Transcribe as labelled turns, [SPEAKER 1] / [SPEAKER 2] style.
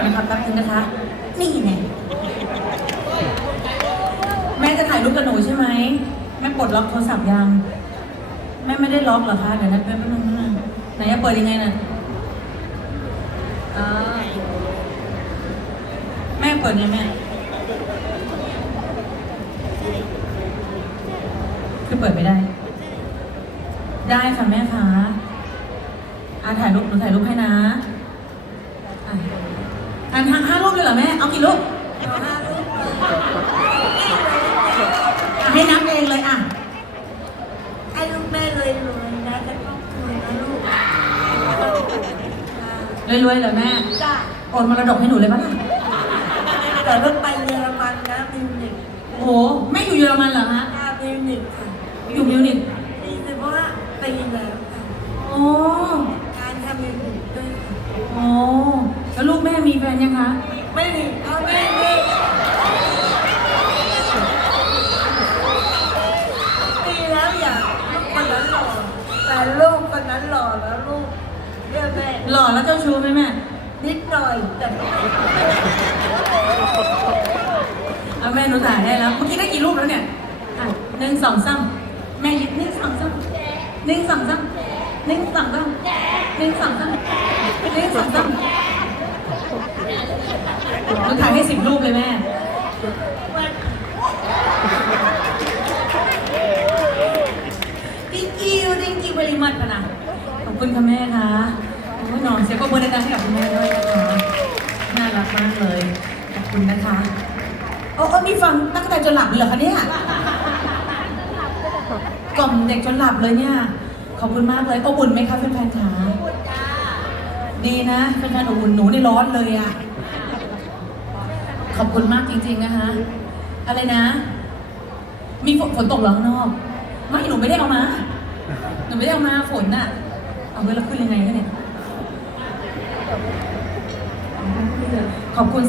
[SPEAKER 1] อนนะครับแป๊บนึงนะคะ นี่แน่แม่จะถ่ายรูปกับหนูใช่ไหมแม่ปลดล็อกโทรศัพท์ยังแม่ไม่ได้ล็อกเหรอคะเดี๋ยวนะแป๊บนึงนะไหนจะเปิดยังไงน่ะอ่าแม่เปิดไงแม่คือเปิดไม่ได้ ได้ค่ะแม่คะอ่าถ่ายรูปหนูถ่ายรูปให้นะอะ อันห้าห้ารูปเลยเหรอแม่ เอากี่รูปอะให้นับเองเลยอะ
[SPEAKER 2] ให้ลูกแม่เลยรวยนะจะต้องรวยนะลูก
[SPEAKER 1] รวยๆเลยแม่
[SPEAKER 2] จ้า
[SPEAKER 1] โอนมรดกให้หนูเลยปะล่ะ
[SPEAKER 2] แต่ต้องไปเยอรมันนะมิวนิก
[SPEAKER 1] โอ้โหแม่อยู่เยอรมันเหรอฮะ ยังคะ
[SPEAKER 2] ไม่มีเอาไม่มีปีแล้วอย่าลูกคนนั้นหล่อแต่ลูกคนนั้นหล่อแล้วลูกเรียกแม่
[SPEAKER 1] หล่อแล้วเจ้าชู้ไหมแม่
[SPEAKER 2] นิดหน่อยแต่ไม่
[SPEAKER 1] เอาแม่หนูถ่ายได้แล้วเมื่อกี้ได้กี่รูปแล้วเนี่ยอะหนึ่งสองสามแม่หยิบหนึ่งสองสามหนึ่งสองสามหนึ่งสองสามหนึ่งสองสามหนึ่งสองสาม หนูถ่ายให้สิบรูปเลยแม่ thank you thank you very much พะนะขอบคุณค่ะแม่ค่ะโอ้ยน้องเสียงปรบมือดังๆให้กับคุณแม่ด้วยนะคะน่ารักมากเลยขอบคุณนะคะโอ้โอ้นี่ฟังตั้งแต่จนหลับเลยเหรอคะเนี่ยกล่อมเด็กจนหลับเลยเนี่ย ขอบคุณมากเลยอบอุ่นไหมคะแฟนๆขาดีนะแฟนๆอบอุ่นหนูนี่ร้อนเลยอะ ขอบคุณมากจริง ๆนะคะ อะไรนะ มีฝนฝนตกเหรอข้างนอก ไม่หนูไม่ได้เอามา หนูไม่ได้เอามาฝนน่ะ เอาไว้แล้วขึ้นยังไงกันเนี่ยขอบคุณสำ